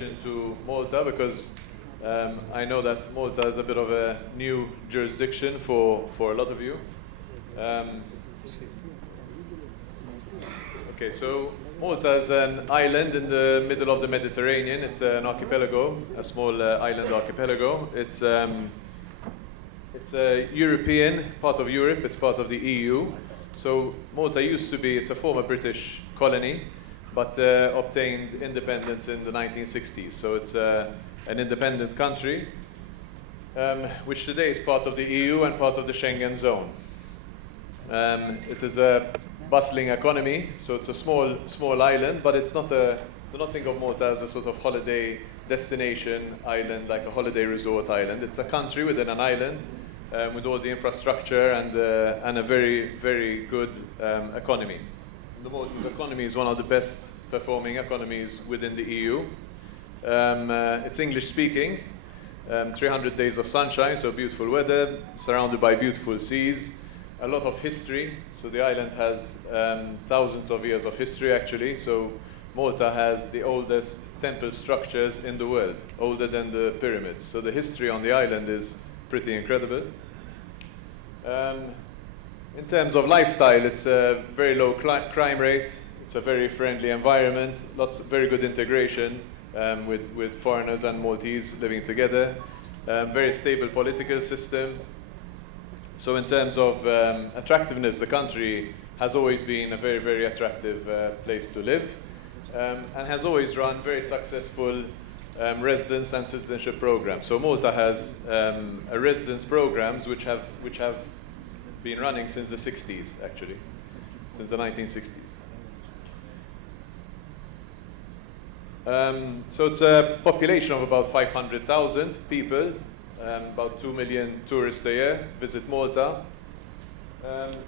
introduction to Malta, because I know that Malta is a bit of a new jurisdiction for a lot of you. Okay, so Malta is an island in the middle of the Mediterranean. It's an archipelago, a small island archipelago. It's a European, part of Europe, it's part of the EU. So Malta used to be, it's a former British colony, but obtained independence in the 1960s. So it's an independent country, which today is part of the EU and part of the Schengen zone. It is a bustling economy, so it's a small island, but it's not do not think of Malta as a sort of holiday destination island, like a holiday resort island. It's a country within an island with all the infrastructure and a very, very good economy. The Maltese economy is one of the best performing economies within the EU. It's English speaking, 300 days of sunshine, so beautiful weather, surrounded by beautiful seas. A lot of history, so the island has thousands of years of history actually. So Malta has the oldest temple structures in the world, older than the pyramids. So the history on the island is pretty incredible. In terms of lifestyle, it's a very low crime rate, it's a very friendly environment, lots of very good integration with foreigners and Maltese living together, very stable political system. So in terms of attractiveness, the country has always been a very, very attractive place to live, and has always run very successful residence and citizenship programs. So Malta has a residence programs which have been running since the 60s, actually, since the 1960s. So it's a population of about 500,000 people. About 2 million tourists a year visit Malta.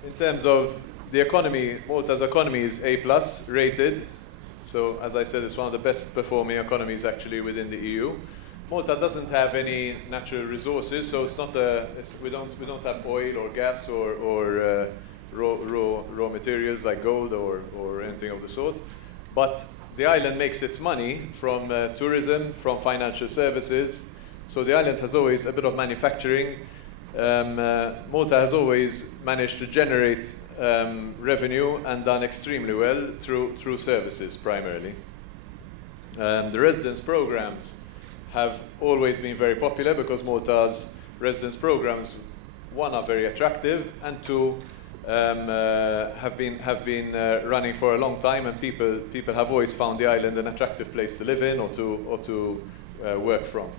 In terms of the economy, Malta's economy is A+ rated. So as I said, it's one of the best performing economies actually within the EU. Malta doesn't have any natural resources, so it's not we don't have oil or gas or raw materials like gold or anything of the sort. But the island makes its money from tourism, from financial services. So the island has always a bit of manufacturing. Malta has always managed to generate revenue and done extremely well through services primarily. The residence programs have always been very popular because Malta's residence programs, one, are very attractive, and two, have been running for a long time, and people have always found the island an attractive place to live in or to work from.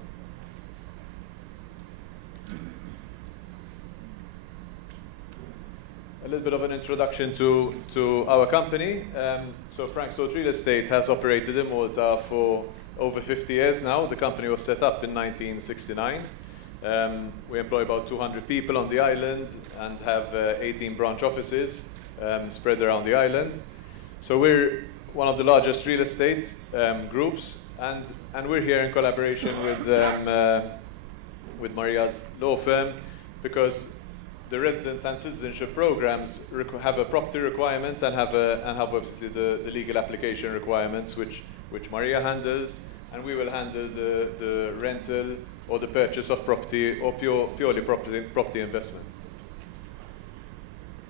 A little bit of an introduction to our company. So Frank Salt Real Estate has operated in Malta for over 50 years now. The company was set up in 1969. We employ about 200 people on the island and have 18 branch offices spread around the island. So we're one of the largest real estate groups, and we're here in collaboration with Maria's law firm, because the residence and citizenship programs have a property requirement and have obviously the legal application requirements, which Maria handles, and we will handle the rental or the purchase of property or purely property investment.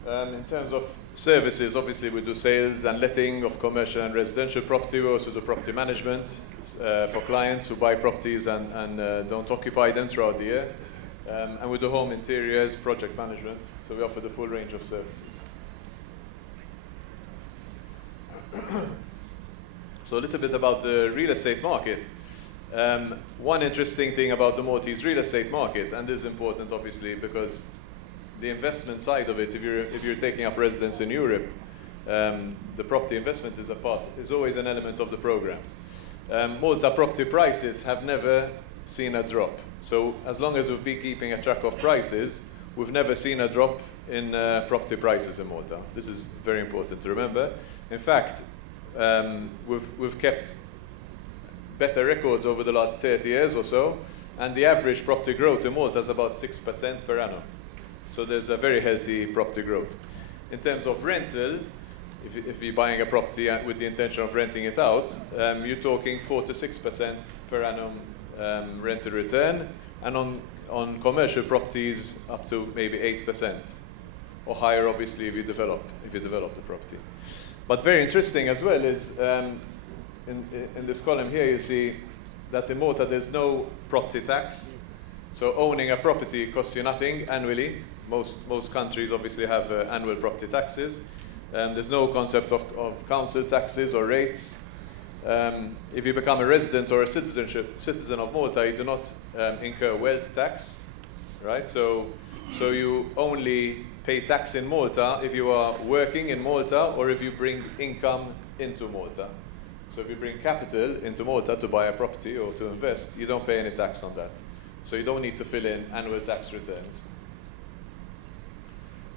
In terms of services, obviously we do sales and letting of commercial and residential property. We also do property management for clients who buy properties and don't occupy them throughout the year. And we do home interiors, project management, so we offer the full range of services. So a little bit about the real estate market. One interesting thing about the Maltese real estate market, and this is important obviously because the investment side of it, if you're taking up residence in Europe, the property investment is always an element of the programs. Malta property prices have never seen a drop. So as long as we've been keeping a track of prices, we've never seen a drop in property prices in Malta. This is very important to remember. In fact, we've kept better records over the last 30 years or so, and the average property growth in Malta is about 6% per annum. So there's a very healthy property growth. In terms of rental, if you're buying a property with the intention of renting it out, you're talking 4 to 6% per annum rental return, and on commercial properties up to maybe 8%, or higher obviously if you develop the property. But very interesting as well is in this column here you see that in Malta there's no property tax. So owning a property costs you nothing annually. Most countries obviously have annual property taxes. There's no concept of council taxes or rates. If you become a resident or a citizen of Malta, you do not incur wealth tax, right? So you only pay tax in Malta if you are working in Malta or if you bring income into Malta. So if you bring capital into Malta to buy a property or to invest, you don't pay any tax on that. So you don't need to fill in annual tax returns.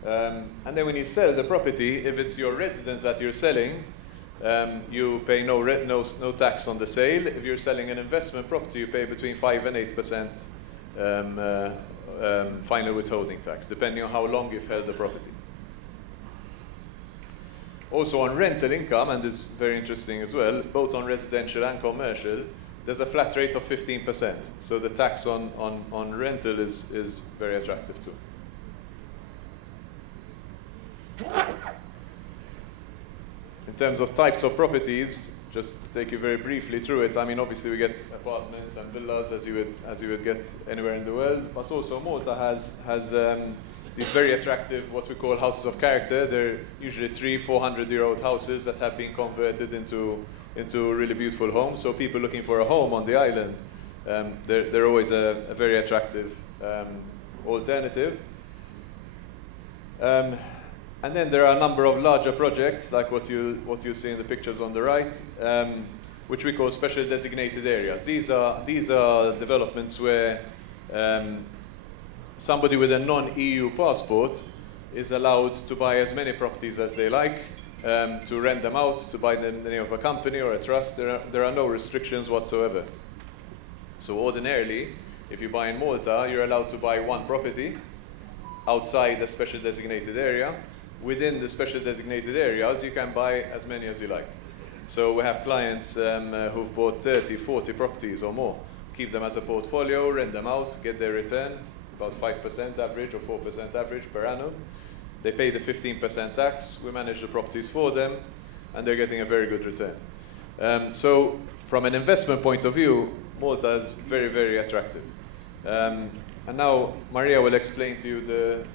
And then when you sell the property, if it's your residence that you're selling, you pay no tax on the sale. If you're selling an investment property, you pay between 5 and 8% final withholding tax, depending on how long you've held the property. Also on rental income, and this is very interesting as well, both on residential and commercial, there's a flat rate of 15%. So the tax on rental is very attractive too. In terms of types of properties, just to take you very briefly through it, I mean, obviously we get apartments and villas as you would get anywhere in the world, but also Malta has these very attractive, what we call houses of character. They're usually 300-400-year-old houses that have been converted into really beautiful homes. So people looking for a home on the island, they're always a very attractive alternative. And then there are a number of larger projects, like what you see in the pictures on the right, which we call special designated areas. These are developments where somebody with a non-EU passport is allowed to buy as many properties as they like, to rent them out, to buy them in the name of a company or a trust. There are no restrictions whatsoever. So ordinarily, if you buy in Malta, you're allowed to buy one property outside the special designated area. Within the special designated areas, you can buy as many as you like. So we have clients who've bought 30, 40 properties or more. Keep them as a portfolio, rent them out, get their return, about 5% average or 4% average per annum. They pay the 15% tax, we manage the properties for them, and they're getting a very good return. So from an investment point of view, Malta is very, very attractive. And now Maria will explain to you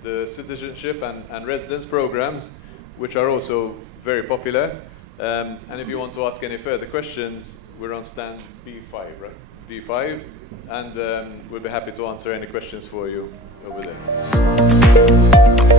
the citizenship and residence programs, which are also very popular. And if you want to ask any further questions, we're on stand B5, right? B5, and we'll be happy to answer any questions for you over there.